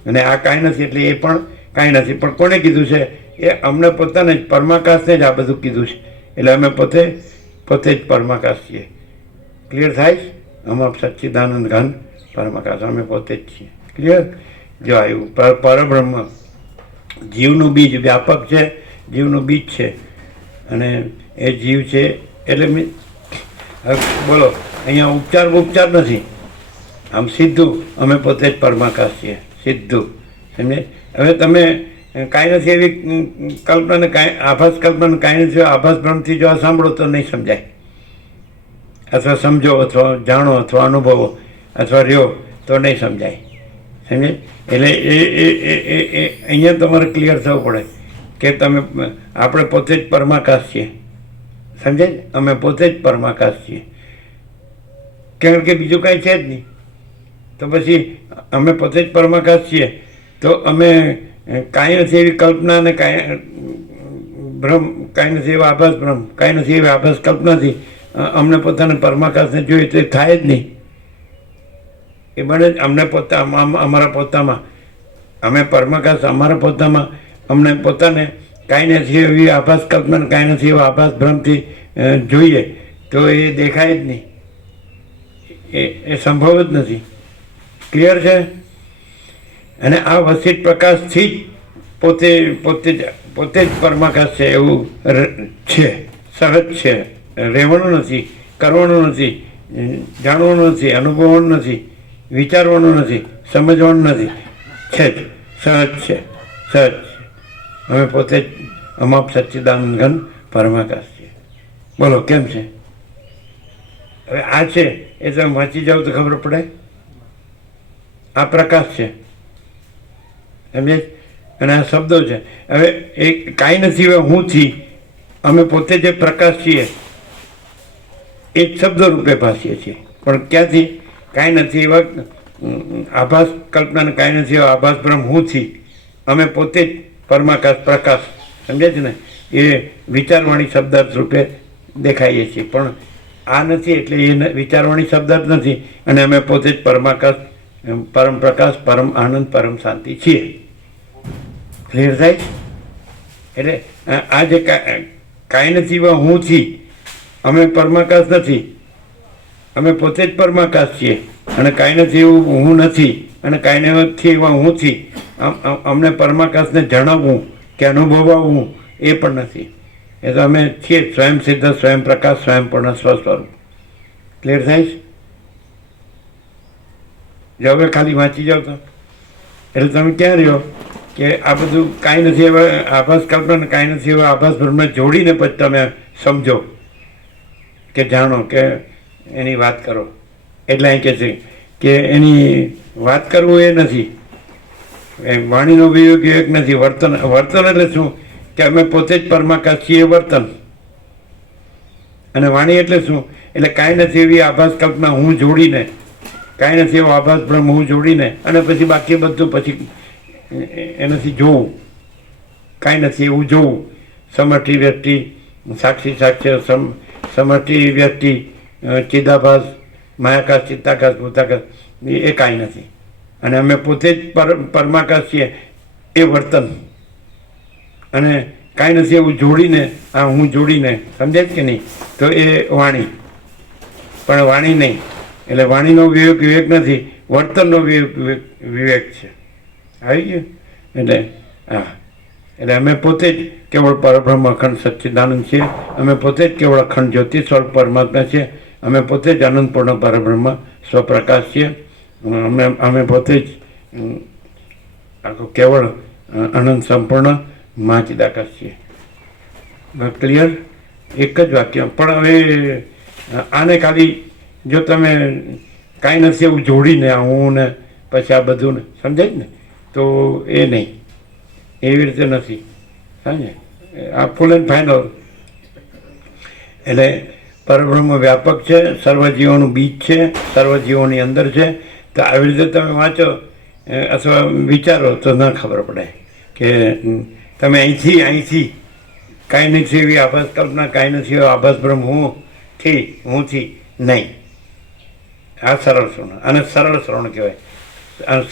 અને આ કાંઈ નથી એટલે એ પણ કાંઈ નથી. પણ કોણે કીધું છે? એ અમને પોતાને જ પરમાકાશને જ આ બધું કીધું છે. એટલે અમે પોતે જ પરમાકાશ છીએ. ક્લિયર થાય છે? અમાપ સચ્ચિદાનંદ ઘન પરમાકાશ, અમે પોતે જ છીએ. ક્લિયર? જો આવ્યું પરબ્રહ્મ જીવનું બીજ વ્યાપક છે, જીવનું બીજ છે, અને એ જીવ છે એટલે હવે બોલો, અહીંયા ઉપચાર નથી, આમ સીધું અમે પોતે જ પરમાકાશ છીએ, સીધું. સમજે? હવે તમે કાંઈ નથી એવી કલ્પનાને કાંઈ આભાસ કલ્પનાને કાંઈ નથી આભાસ ભ્રમથી જો આ સાંભળો તો નહીં સમજાય, અથવા સમજો અથવા જાણો અથવા અનુભવો અથવા રહ્યો તો નહીં સમજાય. સમજે? એટલે એ અહીંયા તમારે ક્લિયર થવું પડે કે તમે આપણે પોતે જ પરમાકાશ છીએ. સમજે? અમે પોતે જ પરમાકાશ છીએ, કારણ કે બીજું કાંઈ છે જ નહીં. તો પછી અમે પોતે જ પરમાકાશ છીએ તો અમે કાંઈ નથી એવી કલ્પના અને કાંઈ ભ્રમ, કાંઈ નથી એવા આભાસ ભ્રમ, કાંઈ નથી એવી આભાસ કલ્પનાથી અમને પોતાને પરમાકાશને જોઈએ તો એ થાય જ નહીં. એ બને જ અમને અમારા પોતામાં, અમે પરમાકાશ અમારા પોતામાં અમને પોતાને કાંઈ નથી એવી આભાસ કલ્પના, કાંઈ નથી એવા આભાસ ભ્રમથી જોઈએ તો એ દેખાય જ નહીં, એ સંભવ જ નથી. ક્લિયર છે? અને આ વસિત પ્રકાશથી જ પોતે જ પરમાકાશ છે એવું છે, સહજ છે, રહેવાનું નથી, કરવાનું નથી, જાણવાનું નથી, અનુભવવાનું નથી, વિચારવાનું નથી, સમજવાનું નથી, છે જ, સહજ છે, સહજ છે. અમે પોતે જ અમાપ સચ્ચિદાનંદ ઘન પરમાકાશ છીએ. બોલો કેમ છે? હવે આ છે એ તમે વાંચી જાઓ તો ખબર પડે. આ પ્રકાશ છે, સમજે? અને આ શબ્દો છે. હવે એ કાંઈ નથી હવે હુંથી, અમે પોતે જે પ્રકાશ છીએ એ જ શબ્દો રૂપે ભાસીએ છીએ. પણ ક્યાંથી? કાંઈ નથી એવા આભાસ કલ્પના, કાંઈ નથી એવા આભાસ ભ્રમ હુંથી અમે પોતે જ પરમાકાશ પ્રકાશ, સમજે છે ને? એ વિચારવાણી શબ્દાર્થ રૂપે દેખાઈએ છીએ. પણ આ નથી એટલે એ વિચારવાણી શબ્દાર્થ નથી, અને અમે પોતે જ પરમાકાશ, પરમ પ્રકાશ, પરમ આનંદ, પરમ શાંતિ છીએ. ક્લિયર થાય? એટલે આ જે કાંઈ નથી એવા હુંથી અમે પરમાકાશ નથી, અમે પોતે જ પરમાકાશ છીએ. અને કાંઈ નથી એવું હું નથી, અને કાંઈ નથી એવા હુંથી અમને પરમાકાશને જણાવવું કે અનુભવાવવું એ પણ નથી. એ તો અમે છીએ સ્વયં સિદ્ધ, સ્વયં પ્રકાશ, સ્વયંપૂર્ણ સ્વસ્વરૂપ. ક્લિયર થાય? જો હવે ખાલી વાંચી જાઓ તો એટલે તમે ક્યાં રહ્યો કે આ બધું કાંઈ નથી એવા આભાસ કલ્પના, કાંઈ નથી એવા આભાસ ભ્રમને જોડીને પછી તમે સમજો કે જાણો કે એની વાત કરો. એટલે અહીં કહે છે કે એની વાત કરવું એ નથી, એ વાણીનો વિવેક નથી. વર્તન એટલે શું? કે અમે પોતે જ પરમાકાશ છીએ, વર્તન. અને વાણી એટલે શું? એટલે કાંઈ નથી એવી આભાસ કલ્પના હું જોડીને, કાંઈ નથી એવો આભાસ ભ્રમ હું જોડીને, અને પછી બાકી બધું પછી એનાથી જોવું, કાંઈ નથી એવું જોવું. સમષ્ટિ વ્યક્તિ, સાક્ષી સાક્ષ્ય, સમષ્ટિ વ્યક્તિ, ચિદાભાસ, માયાકાશ, ચિત્તાકાશ, ભૂતાકાશ, એ કાંઈ નથી. અને અમે પોતે જ પરમાકાશ છીએ, એ વર્તન. અને કાંઈ નથી એવું જોડીને, આ હું જોડીને, સમજે જ કે નહીં? તો એ વાણી. પણ વાણી નહીં, એટલે વાણીનો વિવેક નથી, વર્તનનો વિવેક છે. આવી ગયું? એટલે હા, એટલે અમે પોતે જ કેવળ પરબ્રહ્મ અખંડ સચ્ચિદાનંદ છીએ. અમે પોતે જ કેવળ અખંડ જ્યોતિ સ્વરૂપ પરમાત્મા છીએ. અમે પોતે જ અનંતપૂર્ણ પરબ્રહ્મ સ્વપ્રકાશ છીએ. અમે પોતે જ આખું કેવળ અનંત સંપૂર્ણ મા ચિદાકાશ છીએ. ક્લિયર? એક જ વાક્ય. પણ હવે આને ખાલી જો તમે કાંઈ નથી એવું જોડીને આ હું ને પછી આ બધું ને સમજાય ને તો એ નહીં, એવી રીતે નથી. સમજે? આ ફૂલ એન્ડ ફાઇનલ. એટલે પરબ્રહ્મ વ્યાપક છે, સર્વજીવોનું બીજ છે, સર્વજીવોની અંદર છે. તો આવી રીતે તમે વાંચો અથવા વિચારો તો ન ખબર પડે કે તમે અહીંથી કાંઈ નથી એવી આભાસ કલ્પના, કાંઈ નથી એવો આભાસ ભ્રમ હુંથી નહીં. આ સરળ શ્રવણ, અને સરળ શ્રવણ કહેવાય.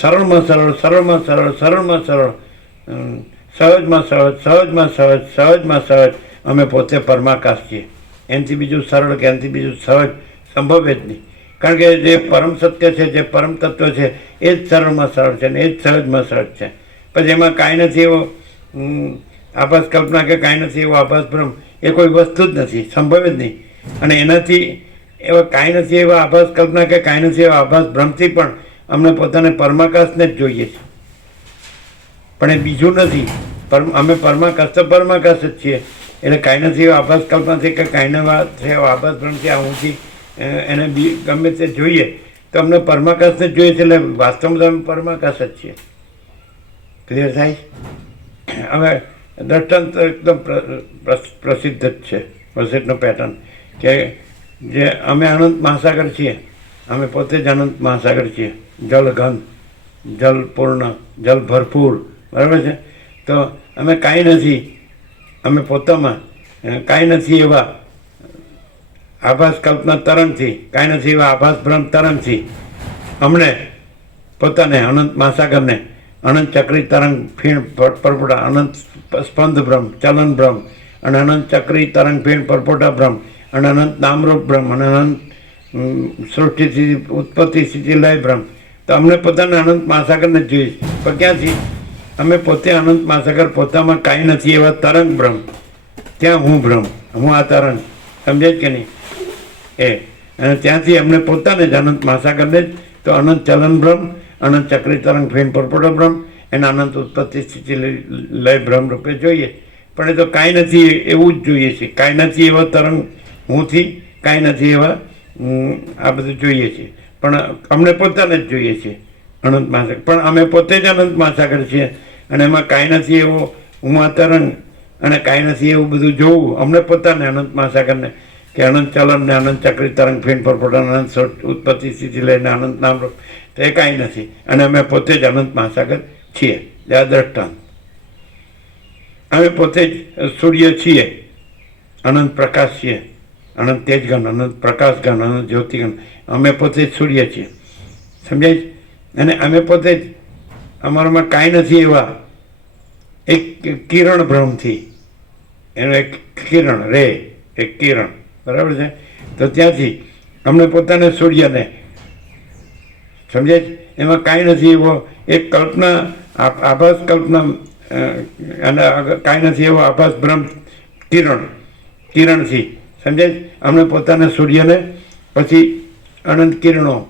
સરળમાં સરળ, સરળમાં સરળ, સરળમાં સરળ, સહજમાં સહજ, સહજમાં સહજ, સહજમાં સહજ અમે પોતે પરમાકાશ છીએ. એનાથી બીજું સરળ કે એનાથી બીજું સહજ સંભવ જ નહીં. કારણ કે જે પરમ સત્ય છે, જે પરમ તત્વ છે, એ જ સરળમાં સરળ છે ને એ જ સહજમાં સહજ છે. પછી એમાં કાંઈ નથી એવો આભાસ કલ્પના કે કાંઈ નથી એવો આભાસ ભ્રમ, એ કોઈ વસ્તુ જ નથી, સંભવ જ નહીં. અને એનાથી એવા કાંઈ નથી એવા આભાસ કલ્પના કે કાંઈ નથી એવા આભાસ ભ્રમથી પણ અમને પોતાને પરમાકાશને જ જોઈએ છે. પણ એ બીજું નથી. અમે પરમાકાશ તો પરમાકાશ જ છીએ. એટલે કાંઈ નથી એવા આભાસ કલ્પનાથી કે કાંઈ નથી એવા આભાસ ભ્રમથી આ ઊંચી એને ગમે તે જોઈએ તો અમને પરમાકાશને જ જોઈએ છે. એટલે વાસ્તવમાં અમે પરમાકાશ જ છીએ. ક્લિયર થાય? હવે દ્રષ્ટાંત એકદમ પ્રસિદ્ધ જ છે, પ્રસિદ્ધનો પેટર્ન કે જે અમે અનંત મહાસાગર છીએ, અમે પોતે જ અનંત મહાસાગર છીએ. જલ ઘન, જલ પૂર્ણ, જલ ભરપૂર, બરાબર છે. તો અમે કાંઈ નથી, અમે પોતામાં કાંઈ નથી એવા આભાસ કલ્પના તરંગથી, કાંઈ નથી એવા આભાસ ભ્રમ તરંગથી અમને પોતાને અનંત મહાસાગરને અનંત ચક્રી તરંગ ફીણ પરપોટા, અનંત સ્પંદ ભ્રમ, ચલન ભ્રમ, અને અનંત ચક્રી તરંગ ફીણ પરપોટા ભ્રમ, અને અનંત નામરૂપ ભ્રમ, અને અનંત સૃષ્ટિ સ્થિતિ ઉત્પત્તિ સ્થિતિ લય ભ્રમ. તો અમને પોતાને અનંત મહાસાગરને જ જોઈએ છે. પણ ક્યાંથી? અમે પોતે અનંત મહાસાગર, પોતામાં કાંઈ નથી એવા તરંગ ભ્રમ. ત્યાં હું ભ્રમ, હું આ તરંગ, સમજાય કે નહીં? અને ત્યાંથી અમને પોતાને જ અનંત મહાસાગરને જ તો અનંત ચલન ભ્રમ, અનંત ચક્રી તરંગ ફેન પરપોટો ભ્રમ, એને અનંત ઉત્પત્તિ સ્થિતિ લય ભ્રમ રૂપે જોઈએ. પણ એ તો કાંઈ નથી એવું જ જોઈએ છે. કાંઈ નથી એવા તરંગ હુંથી, કાંઈ નથી એવા આ બધું જોઈએ છે. પણ અમને પોતાને જ જોઈએ છે અનંત મહાસાગર. પણ અમે પોતે જ અનંત મહાસાગર છીએ અને એમાં કાંઈ નથી એવો હું આ તરંગ અને કાંઈ નથી એવું બધું જોવું અમને પોતાને અનંત મહાસાગરને કે અનંત ચલન ને અનંત ચક્રી તરંગ ફેન પરપોટા, અનંત ઉત્પત્તિ સ્થિતિ લઈને અનંત નામરૂપ, તો એ કાંઈ નથી. અને અમે પોતે જ અનંત મહાસાગર છીએ. આ દ્રષ્ટાંત. અમે પોતે જ સૂર્ય છીએ, અનંત પ્રકાશ છીએ, અનંત તેજગણ, અનંત પ્રકાશગણ, અનંત જ્યોતિગણ. અમે પોતે જ સૂર્ય છીએ, સમજાય? અને અમે પોતે જ અમારામાં કાંઈ નથી એવા એક કિરણ ભ્રમથી, એનું એક કિરણ રે, એક કિરણ, બરાબર છે. તો ત્યાંથી અમને પોતાને સૂર્યને, સમજાય? એમાં કાંઈ નથી એવો એક કલ્પના, આભાસ કલ્પના, અને કાંઈ નથી એવો આભાસ ભ્રમ કિરણથી, સમજાય? અમને પોતાને સૂર્યને, પછી અનંત કિરણો,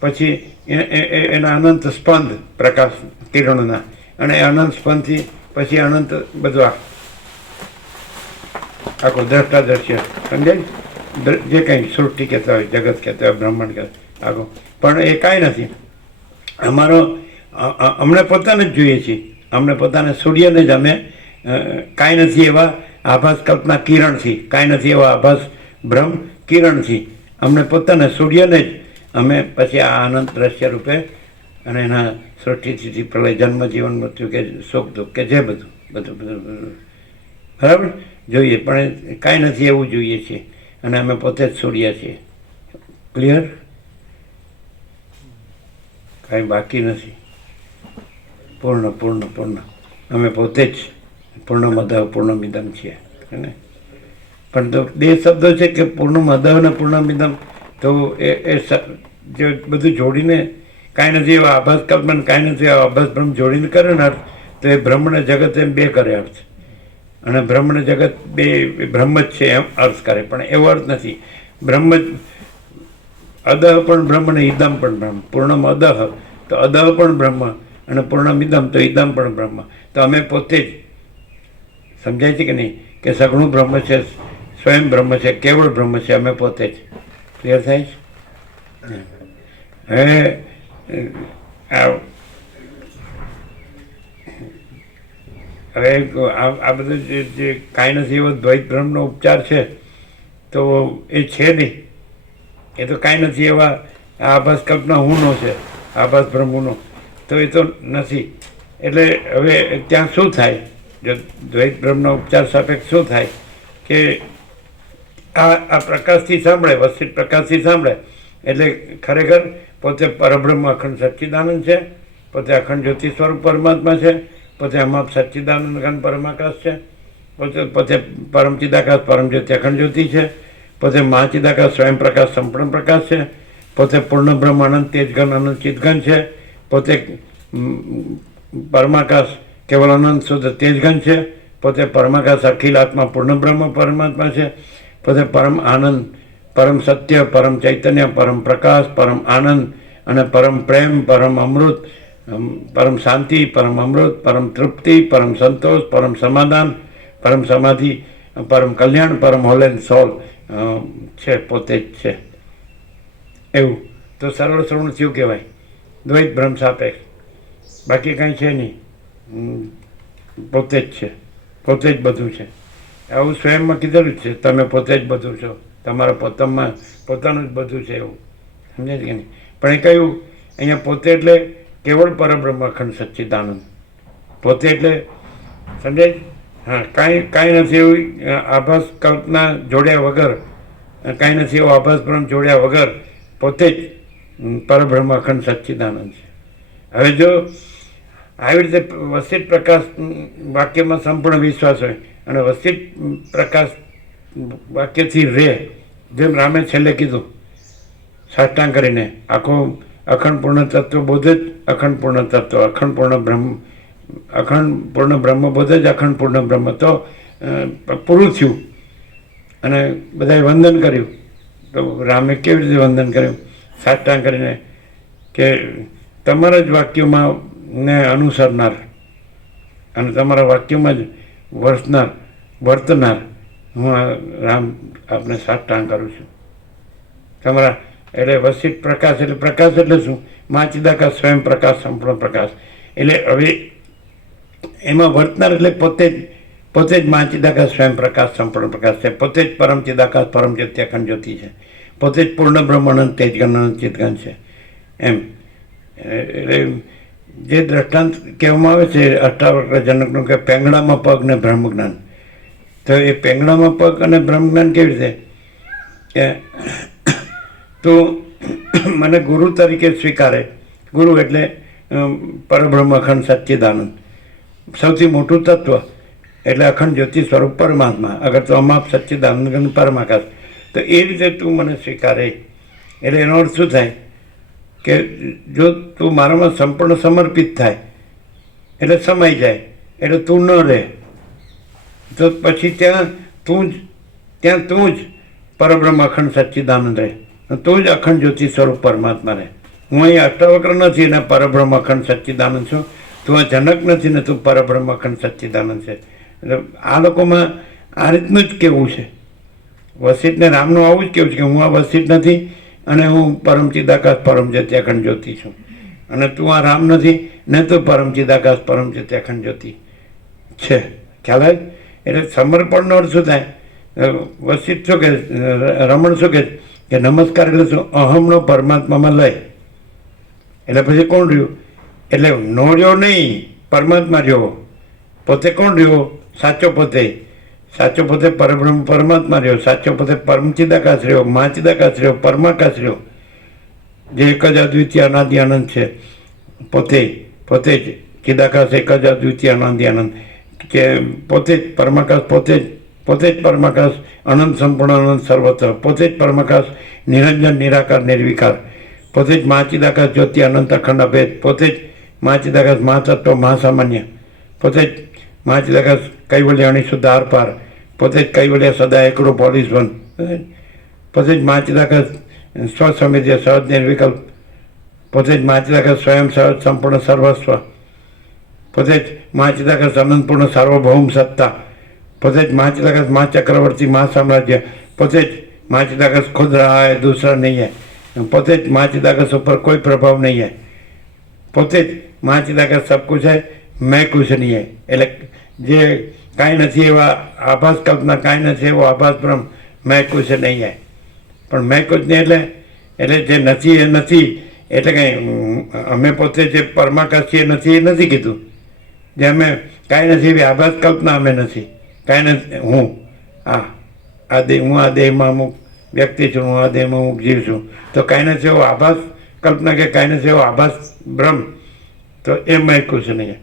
પછી એના અનંત સ્પંદ પ્રકાશ કિરણોના, અને અનંત સ્પંદથી પછી અનંત બધું આખું દ્રષ્ટા દ્રશ્ય, સમજાય? જે કંઈ સૃષ્ટિ કહેતા હોય, જગત કહેતા હોય, બ્રહ્માંડ કહેતા આખું. પણ એ કાંઈ નથી. અમને પોતાને જ જોઈએ છીએ. અમને પોતાને સૂર્યને જ અમે કાંઈ નથી એવા આભાસ કલ્પના કિરણથી, કાંઈ નથી એવા આભાસ ભ્રમ કિરણથી અમને પોતાને સૂર્યને જ અમે પછી આ અનંત દ્રશ્ય રૂપે અને એના સૃષ્ટિથી પ્રલય, જન્મ, જીવન, મૃત્યુ કે સુખ દુઃખ કે જે બધું બરાબર જોઈએ. પણ કાંઈ નથી એવું જોઈએ છીએ અને અમે પોતે જ સૂર્ય છીએ. ક્લિયર? કાંઈ બાકી નથી. પૂર્ણ પૂર્ણ પૂર્ણ. અમે પોતે જ પૂર્ણમદ પૂર્ણમિદમ છીએ. ને પણ તો બે શબ્દો છે કે પૂર્ણમદ અને પૂર્ણમિદમ. તો એ જે બધું જોડીને કાંઈ નથી એવા આભાસ કલ્પના, કાંઈ નથી એવા આભાસ ભ્રમ જોડીને કરે ને અર્થ, તો એ બ્રહ્મને જગત એમ બે કરે અર્થ. અને બ્રહ્મને જગત બે બ્રહ્મ જ છે એમ અર્થ કરે. પણ એવો અર્થ નથી. બ્રહ્મ જ અદહ પણ બ્રહ્મ ને ઇદમ પણ બ્રહ્મ. પૂર્ણમ અદહ તો અદહ પણ બ્રહ્મ, અને પૂર્ણમિદમ તો ઇદમ પણ બ્રહ્મ. તો અમે પોતે જ, સમજાય છે કે નહીં, કે સગુણ બ્રહ્મ છે, સ્વયં બ્રહ્મ છે, કેવળ બ્રહ્મ છે, અમે પોતે જ. ક્લિયર થાય છે? હવે આ બધું જે કાંઈ નથી એવો દ્વૈત બ્રહ્મનો ઉપચાર છે તો એ છે નહીં. એ તો કાંઈ નથી એવા આભાસ કલ્પના હુંનો છે, આભાસ બ્રહ્મ હુંનો, તો એ તો નથી. એટલે હવે ત્યાં શું થાય? જો દ્વૈત બ્રહ્મનો ઉપચાર સાપેક્ષ શું થાય કે આ પ્રકાશથી સાંભળે, વસ્તિત પ્રકાશથી સાંભળે એટલે ખરેખર પોતે પરબ્રહ્મ અખંડ સચ્ચિદાનંદ છે, પોતે અખંડ જ્યોતિ સ્વરૂપ પરમાત્મા છે, પોતે અમાપ સચ્ચિદાનંદ ઘન પરમાકાશ છે, પોતે પોતે પરમ ચિદાકાશ પરમ જ્યોતિ અખંડ જ્યોતિ છે, પોતે મહાચિદાકાશ સ્વયં પ્રકાશ સંપૂર્ણ પ્રકાશ છે, પોતે પૂર્ણ બ્રહ્મ અનંત તેજઘન અનંત ચિદઘન છે, પોતે પરમાકાશ કેવલ અનંત શુદ્ધ તેજઘન છે, પોતે પરમાકાશ અખિલ આત્મા પૂર્ણ બ્રહ્મ પરમાત્મા છે, પોતે પરમ આનંદ પરમ સત્ય પરમ ચૈતન્ય પરમ પ્રકાશ પરમ આનંદ અને પરમ પ્રેમ પરમ અમૃત પરમ શાંતિ પરમ અમૃત પરમ તૃપ્તિ પરમ સંતોષ પરમ સમાધાન પરમ સમાધિ પરમ કલ્યાણ પરમ હોલ એન્ડ સોલ છે, પોતે જ છે. એવું તો સરળ શ્રવણ થયું કહેવાય. દ્વૈત બ્રહ્મ સાપેક્ષ, બાકી કાંઈ છે નહીં, પોતે જ છે, પોતે જ બધું છે. આવું સ્વયંમાં કીધેલું જ છે, તમે પોતે જ બધું છો, તમારા પોતામાં પોતાનું જ બધું છે, એવું સમજે છે કે નહીં. પણ એ કહ્યું અહીંયા પોતે એટલે કેવળ પરબ્રહ્મ અખંડ સચ્ચિદાનંદ, પોતે એટલે સમજે. હા, કાંઈ નથી એવું આભાસ કલ્પના જોડ્યા વગર, કાંઈ નથી એવો આભાસ બ્રહ્મ જોડ્યા વગર પોતે જ પરબ્રહ્મ અખંડ સચ્ચિદાનંદ છે. હવે જો આવી રીતે વસિત પ્રકાશ વાક્યમાં સંપૂર્ણ વિશ્વાસ હોય અને વસિત પ્રકાશ વાક્યથી રહે, જેમ રામે છેલ્લે કીધું સાષ્ટાંગ કરીને, આખો અખંડ પૂર્ણ તત્વ બોધ જ અખંડ પૂર્ણ તત્વ, અખંડ પૂર્ણ બ્રહ્મ, અખંડ પૂર્ણ બ્રહ્મ બોધ જ અખંડ પૂર્ણ બ્રહ્મ. તો પૂરું થયું અને બધાએ વંદન કર્યું. તો રામે કેવી રીતે વંદન કર્યું? સાષ્ટાંગ કરીને કે તમારા જ વાક્યોમાં ને અનુસરનાર અને તમારા વાક્યોમાં જ વર્તનાર હું આ રામ આપને સાષ્ટાંગ કરું છું. તમારા એટલે વસિત પ્રકાશ એટલે પ્રકાશ એટલે શું? મહાચિદાકાશ સ્વયં પ્રકાશ સંપૂર્ણ પ્રકાશ. એટલે હવે એમાં વર્તનાર એટલે પોતે જ મહાચિદાકાશ સ્વયં પ્રકાશ સંપૂર્ણ પ્રકાશ છે, પોતે જ પરમ ચિદાકાશ પરમ જ્યોતિ અખંડ જ્યોતિ છે, પોતે જ પૂર્ણ બ્રહ્મ અનંત તેજઘન અનંત ચિદઘન છે. એમ એટલે જે દ્રષ્ટાંત કહેવામાં આવે છે અષ્ટાવક્રજનકનું કે પેંગડામાં પગ ને બ્રહ્મ જ્ઞાન, તો એ પેંગડામાં પગ અને બ્રહ્મ જ્ઞાન કેવી રીતે કે તું મને ગુરુ તરીકે સ્વીકારે. ગુરુ એટલે પરબ્રહ્મ અખંડ સચ્ચિદાનંદ, સૌથી મોટું તત્વ એટલે અખંડ જ્યોતિ સ્વરૂપ પરમાત્મા. અગર તો અમાપ સચ્ચિદાનંદ પરમાકાશ, તો એ રીતે તું મને સ્વીકારે. એટલે એનો અર્થ શું થાય કે જો તું મારામાં સંપૂર્ણ સમર્પિત થાય એટલે સમાઈ જાય, એટલે તું ન રહે, તો પછી ત્યાં તું જ પરબ્રહ્મ અખંડ સચ્ચિદાનંદ રહે, તું જ અખંડ જ્યોતિ સ્વરૂપ પરમાત્મા રહે. હું અહીં અષ્ટાવક્ર નથી ને પરબ્રહ્મ અખંડ સચ્ચિદાનંદ છું, તું આ જનક નથી ને તું પરબ્રહ્મ અખંડ સચ્ચિદાનંદ છે. એટલે આ લોકોમાં આ રીતનું જ કહેવું છે. વસિતને રામનું આવું જ કહેવું છે કે હું આ વસિત નથી અને હું પરમ ચિદાકાશ પરમ જ્યોતિ અખંડ જ્યોતિ છું, અને તું આ રામ નથી ને તું પરમ ચિદાકાશ પરમ જ્યોતિ અખંડ જ્યોતિ છે. ખ્યાલ આવે? એટલે સમર્પણનો અર્થ શું થાય? વસિત શું કે રમણ શું કે નમસ્કાર એટલે શું? અહમનો પરમાત્મામાં લય. એટલે પછી કોણ રહ્યું? એટલે નો રહ્યો નહીં, પરમાત્મા રહ્યો. પોતે કોણ રહ્યો? સાચો પોતે પરબ્રહ્મ પરમાત્મા રહ્યો, સાચો પોતે પરમ ચિદાકાશ રહ્યો, મહાચિદાકાશ રહ્યો, પરમાકાશ રહ્યો, જે એક જ અદ્વિતીય અનાદિ આનંદ છે. પોતે જ ચિદાકાશ એક જ અદ્વિતીય અનાદિ આનંદ કે પોતે જ પરમાકાશ, પોતે જ પરમાકાશ અનંત સંપૂર્ણ અનંત સર્વત્ર, પોતે જ પરમાકાશ નિરંજન નિરાકાર નિર્વિકાર, પોતે જ મહાચિદાકાશ જ્યોતિ અનંત અખંડ અભેદ, પોતે જ મહાચિદાકાશ મહાતત્વ મહાસામાન્ય, પોતે જ મહાચિદાકાશ કૈવલ્ય અણિશુદ્ધ આર પાર, પોતે જ કૈવલ્ય સદા એકરૂપ પોલીસ વન, પોતે જ મહાચિદાકાશ સ્વસમિધ્ય સહજ નિર્વિકલ્પ, પોતે જ મહાચિદાકાશ સ્વયં સહજ સંપૂર્ણ સર્વસ્વ, પોતે જ મહાચિદાકાશ અનંતપૂર્ણ સાર્વભૌમ સત્તા, પોતે જ મહાચિદાકાશ મહાચક્રવર્તી મહાસામ્રાજ્ય, પોતે જ મહાચિદાકાશ ખુદ रहा है दूसरा नहीं है, પોતે જ મહાચિદાકાશ ઉપર કોઈ પ્રભાવ નહીં है, પોતે જ મહાચિદાકાશ સબ કુછ है મેં કુછ નહીં है. એટલે જે કાંઈ નથી એવા આભાસ કલ્પના, કાંઈ નથી એવો આભાસ બ્રહ્મ, મેં કુછ નહીં है. પણ મેં કુછ નહીં એટલે જે નથી એ નથી, એટલે કંઈ અમે પોતે જે પરમાકાશ છીએ નથી એ નથી કીધું. જે અમે કાંઈ નથી એવી આભાસ કલ્પના અમે નથી, કાંઈ નથી. હું આ દેહમાં અમુક વ્યક્તિ છું, હું આ દેહમાં અમુક જીવ છું, તો કાંઈ નથી એવો આભાસ કલ્પના કે કાંઈ નથી એવો આભાસ બ્રહ્મ, તો એ મેં કુછ નહીં.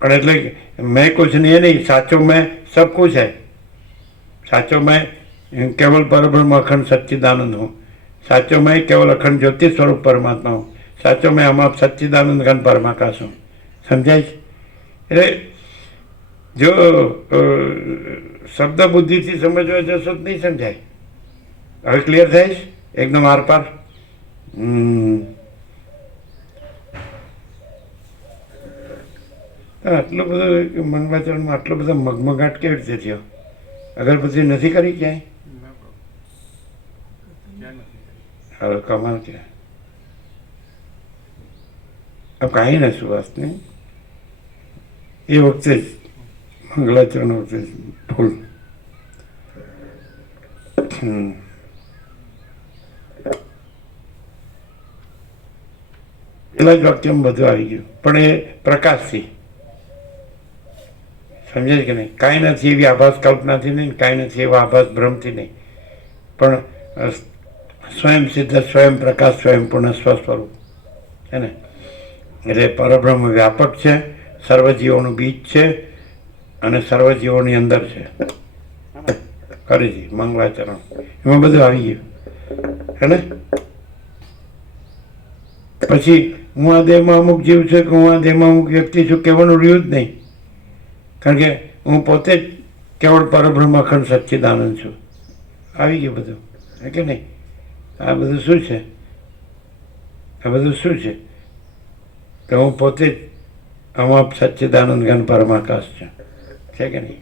પણ એટલે मैं कुछ नहीं है नहीं, साचो मैं सब कुछ है। साचो मैं केवल परब्रह्म अखंड सच्चिदानंद हूँ। साचो मैं केवल अखंड ज्योति स्वरूप परमात्मा हूँ। साचो मैं हम आप सच्चिदानंद घन परमाकाश हूँ। समझाय છે? એટલે જો શબ્દ બુદ્ધિથી સમજવા જશો તો નહીં સમજાય. હવે ક્લિયર થાય છે એકદમ આરપાર? આટલો બધો મંગળાચરણમાં આટલો બધો મગમગાટ કેવી રીતે થયો? અગરબત્તી નથી કરી ક્યાંય? હવે કમાલ છે. अब કાંઈ નથી સુવાસ નહીં, એ વખતે જ મંગળાચરણ વખતે ફૂલ. પેલા જ વાક્યમાં બધું આવી ગયું, પણ એ પ્રકાશથી. સમજાય કે નહીં? કાંઈ નથી એવી આભાસ કલ્પનાથી નહીં, કાંઈ નથી એવા આભાસ ભ્રમથી નહીં, પણ સ્વયં સિદ્ધ સ્વયં પ્રકાશ સ્વયં પૂર્ણ સ્વસ્વરૂપ છે ને. એટલે પરબ્રહ્મ વ્યાપક છે, સર્વજીવોનું બીજ છે અને સર્વજીવોની અંદર છે. ફરીથી મંગળાચરણ એમાં બધું આવી ગયું હે ને. પછી હું આ દેહમાં અમુક જીવ છે કે હું આ દેહમાં અમુક વ્યક્તિ છું કહેવાનું રહ્યું જ નહીં, કારણ કે હું પોતે જ કેવળ પરબ્રહ્મ અખંડ સચ્ચિદાનંદ છું. આવી ગયું બધું હે કે નહીં? આ બધું શું છે? આ બધું શું છે? તો હું પોતે જ અમાપ સચ્ચિદાનંદ ઘન પરમાકાશ છું, છે કે નહીં?